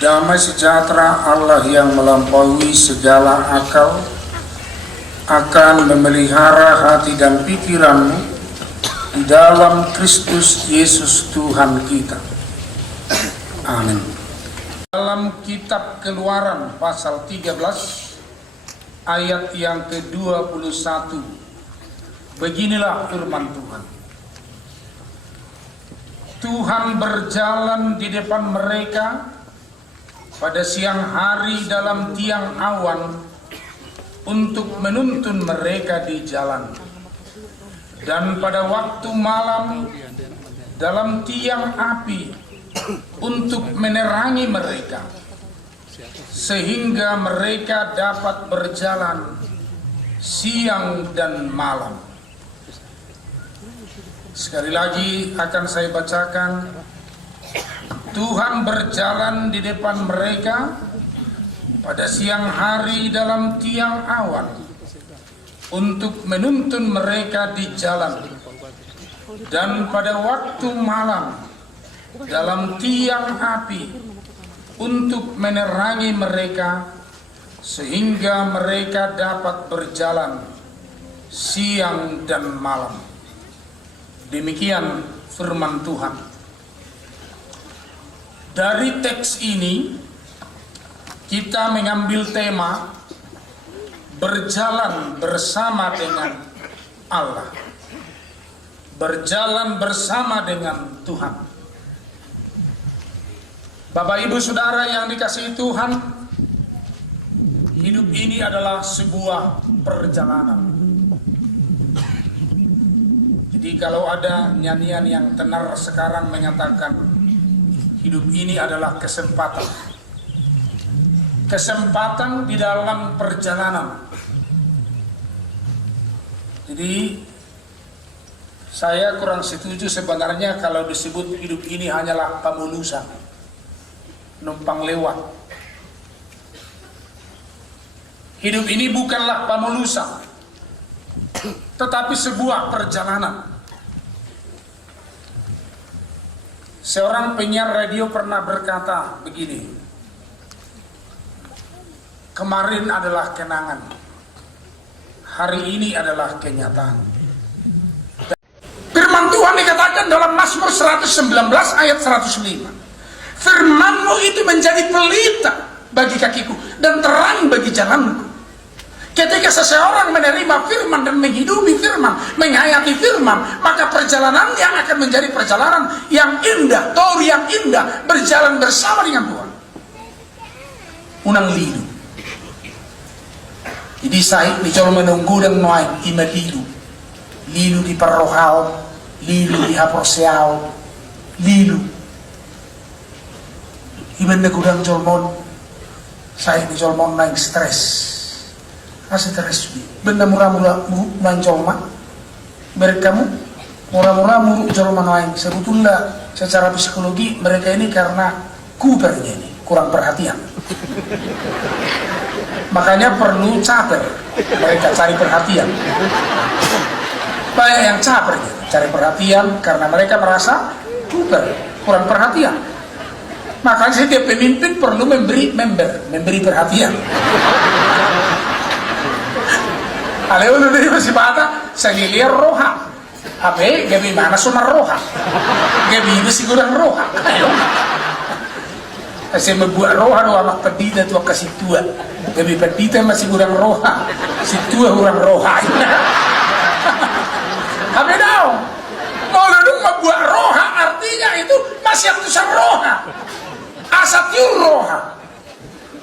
Damai sejahtera Allah yang melampaui segala akal akan memelihara hati dan pikiranmu di dalam Kristus Yesus Tuhan kita. Amin. Dalam kitab Keluaran pasal 13 ayat yang ke-21, beginilah firman Tuhan. Tuhan berjalan di depan mereka pada siang hari dalam tiang awan untuk menuntun mereka di jalan, dan pada waktu malam dalam tiang api untuk menerangi mereka, sehingga mereka dapat berjalan siang dan malam. Sekali lagi akan saya bacakan. Tuhan berjalan di depan mereka pada siang hari dalam tiang awan untuk menuntun mereka di jalan, dan pada waktu malam dalam tiang api untuk menerangi mereka, sehingga mereka dapat berjalan siang dan malam. Demikian firman Tuhan. Dari teks ini kita mengambil tema berjalan bersama dengan Allah, berjalan bersama dengan Tuhan. Bapak Ibu Saudara yang dikasihi Tuhan, hidup ini adalah sebuah perjalanan. Jadi kalau ada nyanyian yang tenar sekarang menyatakan hidup ini adalah kesempatan. Kesempatan di dalam perjalanan. Jadi saya kurang setuju sebenarnya kalau disebut hidup ini hanyalah pemulusan, numpang lewat. Hidup ini bukanlah pemulusan, tetapi sebuah perjalanan. Seorang penyiar radio pernah berkata begini, kemarin adalah kenangan, hari ini adalah kenyataan. Firman Tuhan dikatakan dalam Mazmur 119 ayat 105, firman-Mu itu menjadi pelita bagi kakiku dan terang bagi jalanku. Ketika seseorang menerima firman dan menghidupi firman, menghayati firman, maka perjalanannya akan menjadi perjalanan yang indah, tol yang indah, berjalan bersama dengan Tuhan. Unang lidu. Jadi saya dicoba menunggu dan noai ima lidu. Lidu di parrohao, lidu di haproseao, lidu. Iban na gudang jolmon, saya di jolmon naik stres. Asal teresbi, benda murah-murah mancoma, mereka murah-murah muruk jolma noaing. Sebetulnya secara psikologi mereka ini karena kupernya ini kurang perhatian. Makanya perlu caper, mereka cari perhatian. Banyak yang caper gitu, cari perhatian karena mereka merasa kuper, kurang perhatian. Makanya setiap pemimpin perlu memberi perhatian. Aleo lu dari masih bata, saya lihat roha. Abe, gabi mana sumar roha? Gabi itu sih kurang roha. Ayo, saya membuat roha doa anak pedita tua kasih tua. Gabi pedita masih kurang roha, si tua kurang roha. Abe dong, mau lu membuat roha artinya itu masih atusan roha, asatiul roha.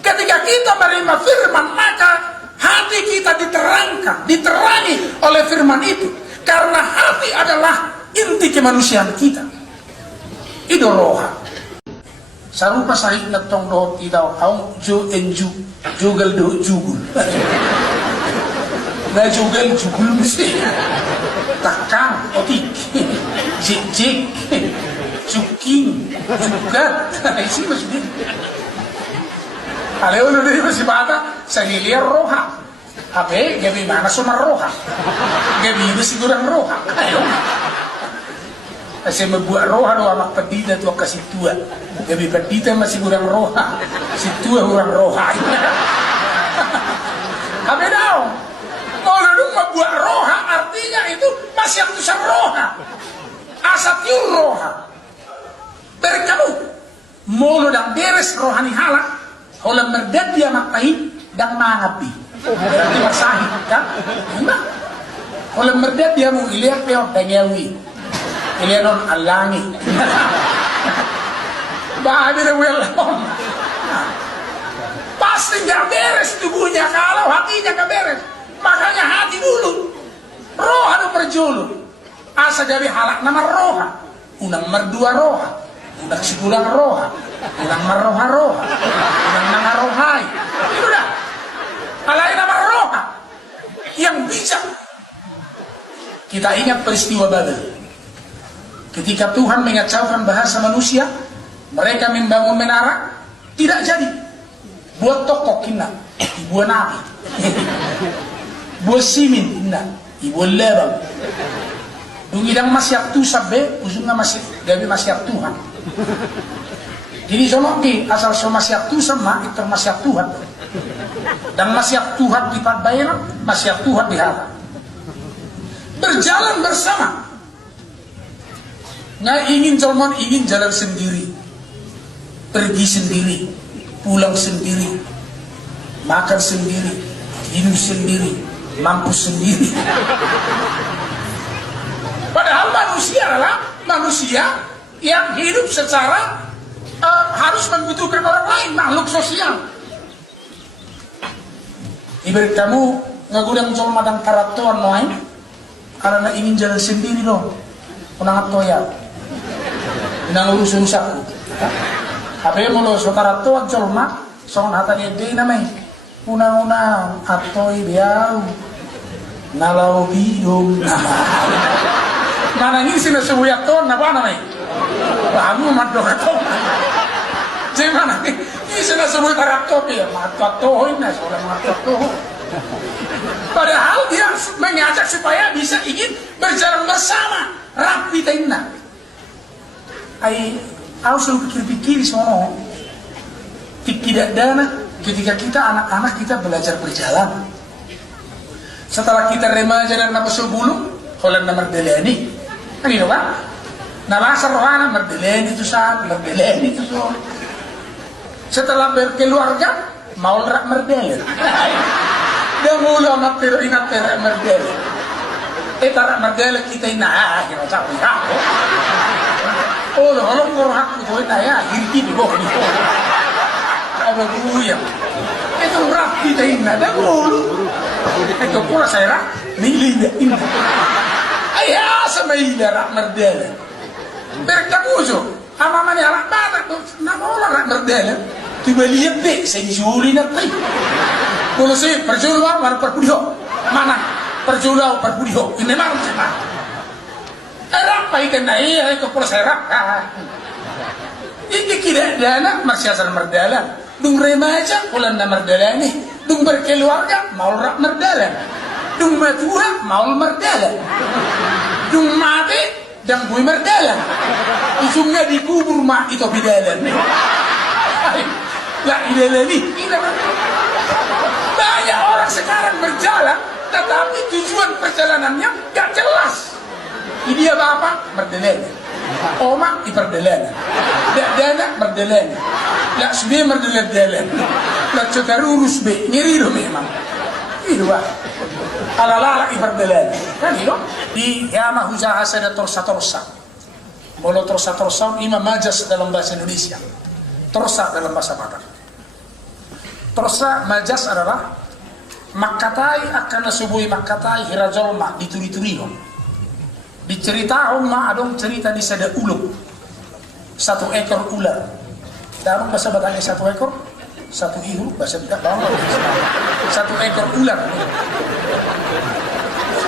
Ketika kita menerima firman, maka hati kita diterangi oleh firman itu, karena hati adalah inti kemanusiaan kita. Itu roha. Sarupa sahih natong doh itaw aung ju enju jugal do jugul. Na jugal jugul mesti. Takang otik. Jik cuking jugat. Isi maksudnya. Aleo lu dari masih bata, saya lihat roha. Abe, gabi mana sumar roha? Gabi itu sih kurang roha. Ayo. Kasi membuat roha do amak pedita tu kasih tua. Tapi pedita masih kurang roha. Si tua kurang roha. Kami tahu. Kalau dong membuat roha artinya itu masih aktu roha. Asatiu roha. Berkamu. Molo dan beres rohani halak. Kalau merdad dia makai dan mangapi. Berarti masahid kan? Nah. Kalau merdad dia mau ilihat dia pengewi. Ilianon alangi. Bahagia welon. Pasti nggak beres tubuhnya kalau hatinya nggak beres. Makanya hati dulu. Roh ada perjulu. Asa jadi halak nama roha. Unang merdua roha. Unang sigulang roha. Unang maroha roha. Unang nangarohai. Itu dah. Alai nama roha. Yang bisa. Kita ingat peristiwa Babel. Ketika Tuhan mengacaukan bahasa manusia, mereka membangun menara, tidak jadi. Buat toko kina, ibu nabi. Buat simin kina, ibu lebang. Dungidang masyak tu sabbe, ujungnya masih gabi masyak Tuhan. Jadi sono ki asal so masyak tu sama itu masyak Tuhan. Dan masyak Tuhan di Padbayana, masyak Tuhan di Hala. Berjalan bersama. Nggak ingin Salman ingin jalan sendiri, pergi sendiri, pulang sendiri, makan sendiri, hidup sendiri, mampus sendiri. Padahal manusia adalah manusia yang hidup secara harus membutuhkan orang lain, makhluk sosial. Ibarat kamu ngagudang Salman dan karatuan lain, karena ingin jalan sendiri dong, unang toya. Nang urusan saku. Apa yang mau saudara tuan colma, soal hatanya dia namai. Una atoi biau, nalau bidung. Mana ini sih sebuah tuan apa namai? Kamu madok atau? Jadi mana ini sih sebuah karakter dia madok toh ini seorang madok toh. Padahal dia mengajak supaya bisa ingin berjalan bersama, rapi tenang. Aku selalu pikir-pikir sono tidak dana ketika kita anak-anak kita belajar berjalan. Setelah kita remaja dan nama sebelum kalau nama berdeleni, kan itu kan? Nama sarwana berdeleni itu sah, berdeleni itu so. Setelah berkeluarga mau rak merdelen. Dia mula nak ingat rak merdelen. Rak merdelen kita ina kita capai aku. Oh, kalau orang itu ya, hirki di bawah ni. Apa buaya? Itu rapi dah ini, dah mulu. Itu pula saya milih dah ini. Ayah sama ini rak merdela. Berkamuzo, apa mana rak batak? Nama orang rak merdela. Tu beliau dek, saya juli nanti. Kalau saya perjulang, mana perbudio? Mana perjulang perbudio? Ini mana siapa? Apa ikan naik ke pulau serak? Ini kira dana masih asal merdalan. Dung remaja pulang na merdalan ni. Dung berkeluarga mau rak merdalan. Dung matua mau merdalan. Dung mati dan bui merdalan. Ujungnya dikubur mak itu bidalan. Lah idalan ni. Banyak orang sekarang berjalan, tetapi tujuan perjalanannya gak jelas. Ini apa? Merdelena. Oma iperdelena. Dana merdelena. Lak sudah merdelena. Lak cakar urus be. Ngiri lo memang. Itu bah. Ala-ala iperdelena. Kan itu? Di Yama Huja Hasada Torsa. Molo Torsa Imam Majas dalam bahasa Indonesia. Torsa dalam bahasa Batak. Torsa Majas adalah Makatai akan nasubui Makatai hirajolma dituri-turi. Diceritakan adong cerita di sada uluk 1 ekor ular. Dalam bahasa Bataknya 1 ekor, 1 ihu bahasa tidak bawah. 1 ekor ular.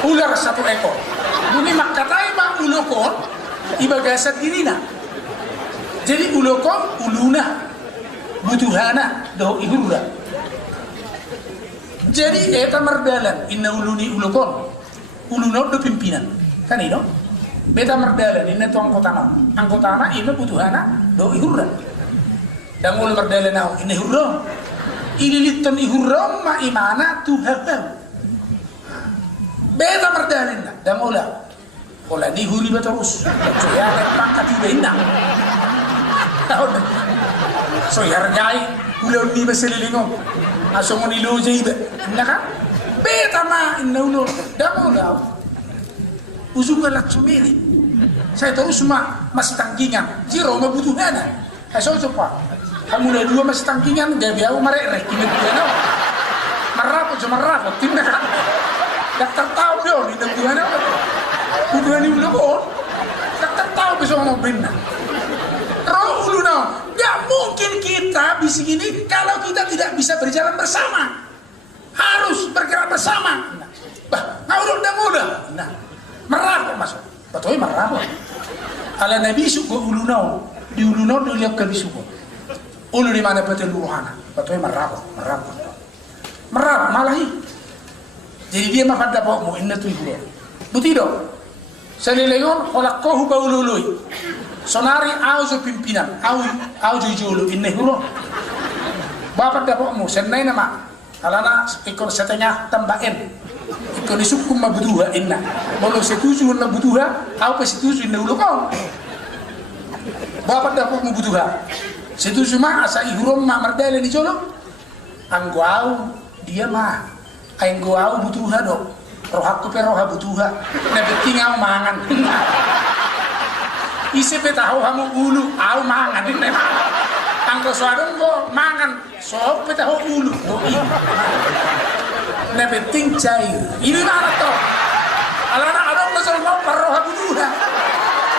Ular 1 ekor. Bumi makatai ma ulokon ibagasa dirina. Jadi ulokon uluna butuhana doh ihura. Jadi eta merdalan inna uluni ulokon. Uluna do pimpinan. Kan itu? beta merdalan ini tuh anggota ini butuhana do ihurra dan mulai merdalan nau ini hurra ililitan ihurra ma imana Tuhan beta merdalan dan mulai dihuri beta terus so ya pangkat tidak indah so hargai ulah ni baselilingo asong ni loje iba naka beta ma inna ulo dan mulai ujungnya laksumili saya terus masih tangkingan jiro mabutuhan saya coba kamu mulai dua masih tangkingan gak biau marek ini bukan merapo timnya kan tak tertahu dong ini butuhan ini belum tak tertahu bisa ngomong benar roh ulu gak mungkin kita bisa gini kalau kita tidak bisa berjalan bersama harus bergerak bersama ngaudah dan mudah merapok masuk betul merapok ala nabi suku ulunau di ulunau do liap kabi suku ulu di mana betul luhana betul merapok malahi jadi dia makan dapat mu inna tu ibu butido selileyon kolak kohu baulului sonari auzu pimpinan auzu julu inna huro bapak dapat mu senai nama alana ikon setengah tambahin ikon isukum mabuduha inna molo setuju na buduha apa setuju inna ulo kau bapak dapat mu buduha setuju ma asa ihurom ma mardele ni jolo angguau dia ma angguau buduha do rohaku pe roha buduha na betingau mangan isi petahu hamu ulu au mangan inna anggo soadong go mangan so petahu ulu na penting cair ini mana toh alana adong na mau paroha buduha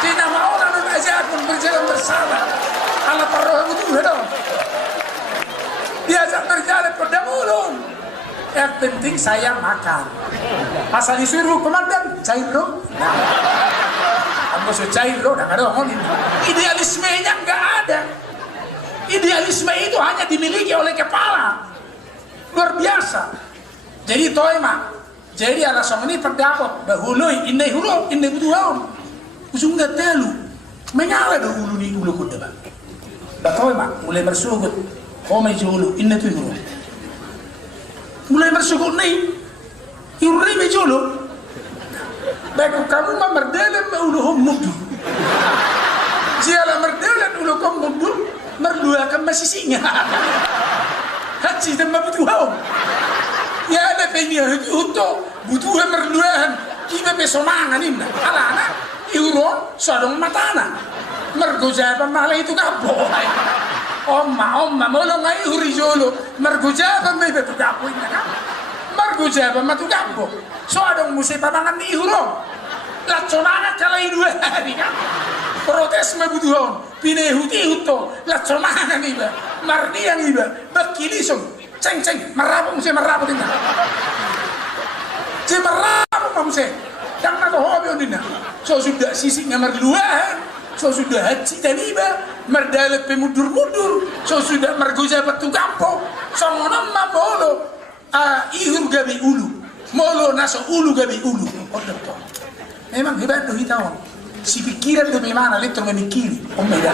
tina mau na aja pun berjalan bersama ala paroha buduha dong diajak berjalan pada mulung yang penting saya makan asal disuruh komandan cair dong anggo so cair dong nah kadang idealismenya enggak ada. Idealisme itu hanya dimiliki oleh kepala luar biasa. Jadi toema jadi alasan ini pendapat bahuloi inai hulu inai butuhan usung nggak telu menyala dahulu ni ulu kuda toema mulai bersugut komai julu inai tu hulu mulai bersugut nih yuri mejulu baik kamu memerdelen ulu mudu jala merdelen ulu kamu mudu merduakan masih singa haji dan mabutuhan ya ada pengen untuk butuhan merduakan kita besomangan ini alana iuron sodong matana mergojaban malah itu kapo omma molong ay uri jolo mergojaban may betu kapo ini kan mergojaban matu kapo sodong musi pamangan ni iuron laconana kalai dua hari kan protes mabutuhan pinehuti huto laconana nih ba mardian nih ba bakilisong ceng merapok mesti merapok ini si merapok mesti yang nak hobi ini so sudah sisiknya merduaan so sudah haji dan iba merdalat pemudur so sudah mergoja batu kampung so ngonama molo ihur gabi ulu molo naso ulu gabi ulu memang hebat tuh hitawan si pikiran lebih mana letong memikiri omega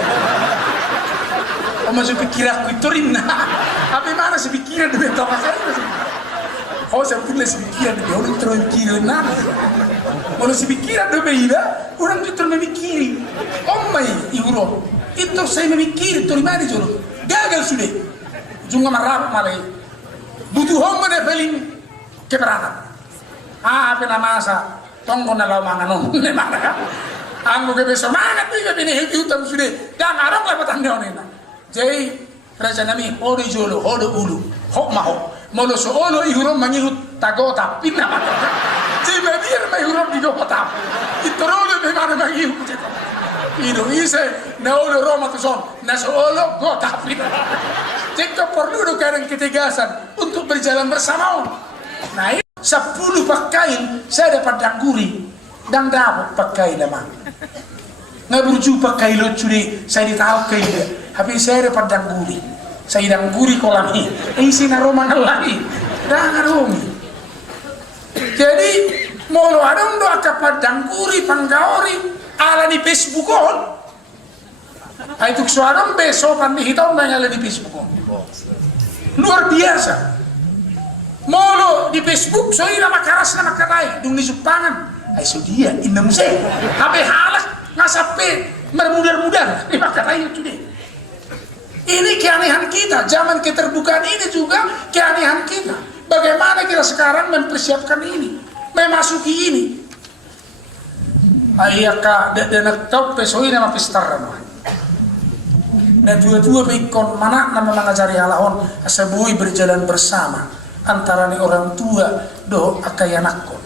masuk pikiran aku itu rinna apa mana si pikiran lebih tahu saya saya punya si pikiran lebih orang terus mikirin nana kalau si pikiran lebih ida orang itu terus memikiri omai iuro itu saya memikiri tuh mana jolo gagal sudah junga marah malah butuh homo deh paling keberatan apa nama sa tonggo na lawangan ne mana kan anggo ke semangat nih bini itu tam sudah dan arang lah petanda nena jadi raja nami ori jolo hodo ulu hok mau molo so olo ihurom manyihut tagota pinna mata jadi biar ihurom di gota itu rolo be mana manyihut itu ise na olo roma tu son na so olo gota pinna jika perlu kadang ketegasan untuk berjalan bersama nah 10 pakaian saya dapat dangguri dan dapat pakai nama nggak berjumpa kailo curi saya ditahu kailo tapi saya dapat dangguri saya dangguri kolam ini isi naroma lagi dan romi jadi molo ada ndo akapat dangguri panggaori ala di Facebook on. Ay tuk suarang beso pan dihitaw na ala di Facebook on. Luar biasa. Molo di Facebook so ina makaras na makaray dung nisupangan. Ay so dia inam se. Habe halak ngasape mermudar-mudar di makaray itu deh. Ini keanehan kita, zaman keterbukaan ini juga keanehan kita. Bagaimana kita sekarang mempersiapkan ini, memasuki ini. Ayaka dan tau pesoi nama pestaran. Dan dua-dua ikon mana nama mengajari halahon asabui berjalan bersama antara ni orang tua do akayanakon.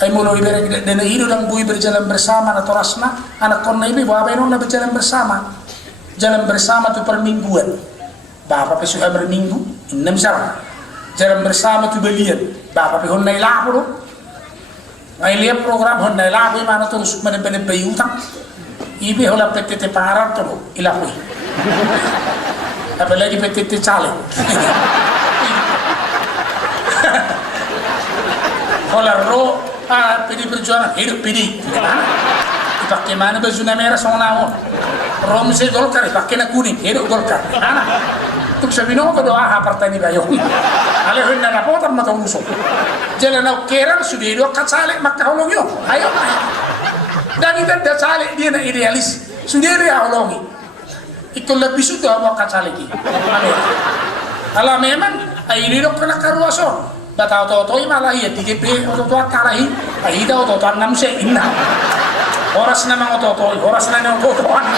Ay mulo iberek dan hidup dan bui berjalan bersama atau rasna anak kon ibi bawa benon berjalan bersama. Jalan bersama tu permingguan. Bapak pesoi berminggu 6 jam. Jalan bersama tu belian. Bapak pe honnay lapo do. Ay lihat program honnay lapo mana terus menempel bayutang. Ibi hola PTT parat to ilapoy. Apalagi PTT cale. Hola ro PD Perjuangan hidup PD. Ipakai mana baju merah sama naon. Rom se Golkar ipakai na kuning hidup Golkar. Ana. Tuk sabino ko doa partai ni bayo. Ale hunna na potar mata usok. Jalan au kerang sudido katsale makahulong yo. Ayo. Dan itu dah cale dia na idealis. Sudiri ahulongi. Ikut lebih sudah mau katsale ki. Kalau memang ai didok kena karuason. Batao to malah iya TGP to kalahi. Ai daw to tanam se inna. Oras na mga oras na ng totoan.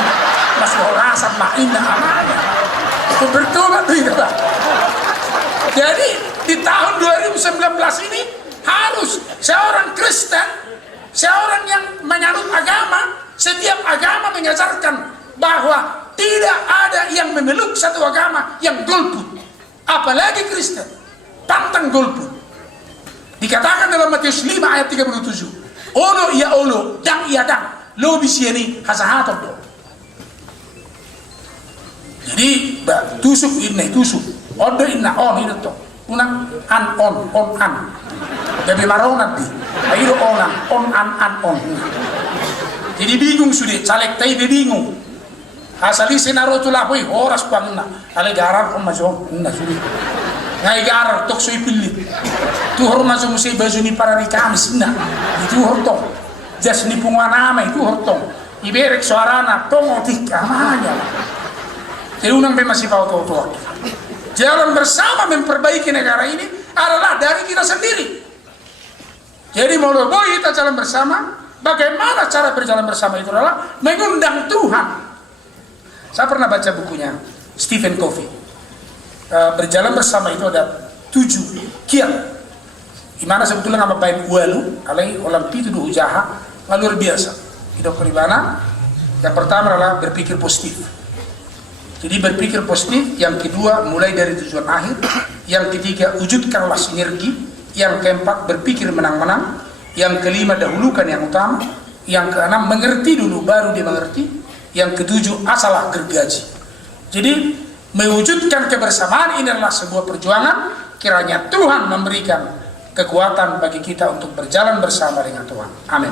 Mas orasan maina amanya. Bertobat itu. Jadi di tahun 2019 ini harus seorang Kristen, seorang yang menyanut agama, setiap agama mengajarkan bahwa tidak ada yang memeluk satu agama yang golput, apalagi Kristen, pantang golput. Dikatakan dalam Matius 5 ayat 37, olo ya olo, dang ya dang, lo bisieni hasahaton do. Jadi tusuk ini tusuk, odo inna on itu to, unang an on an, jadi marong nanti, ayo on an on. Jadi bingung sudah, caleg tay bingung. Asali senaro tu lapoi horas pangna, ale garar on majon, na sudah. Ngai garar tok sui pilih, tu horma so musai baju ni para di kamis na, itu hortong, jas ni punganama itu hortong, iberek suarana tongotik amanya. Jadi unang masih tahu tua. Jalan bersama memperbaiki negara ini adalah dari kita sendiri. Jadi mau kita jalan bersama, bagaimana cara berjalan bersama itu adalah mengundang Tuhan. Saya pernah baca bukunya Stephen Covey. Berjalan bersama itu ada 7 kiat. Dimana sebetulnya nama baik walu, alai olam pitu du jaha, luar biasa. Hidup keribana. Yang pertama adalah berpikir positif. Jadi berpikir positif, yang kedua mulai dari tujuan akhir, yang ketiga wujudkanlah sinergi, yang keempat berpikir menang-menang, yang kelima dahulukan yang utama, yang keenam mengerti dulu baru dia mengerti, yang ketujuh asalah gergaji. Jadi mewujudkan kebersamaan ini adalah sebuah perjuangan, kiranya Tuhan memberikan kekuatan bagi kita untuk berjalan bersama dengan Tuhan. Amin.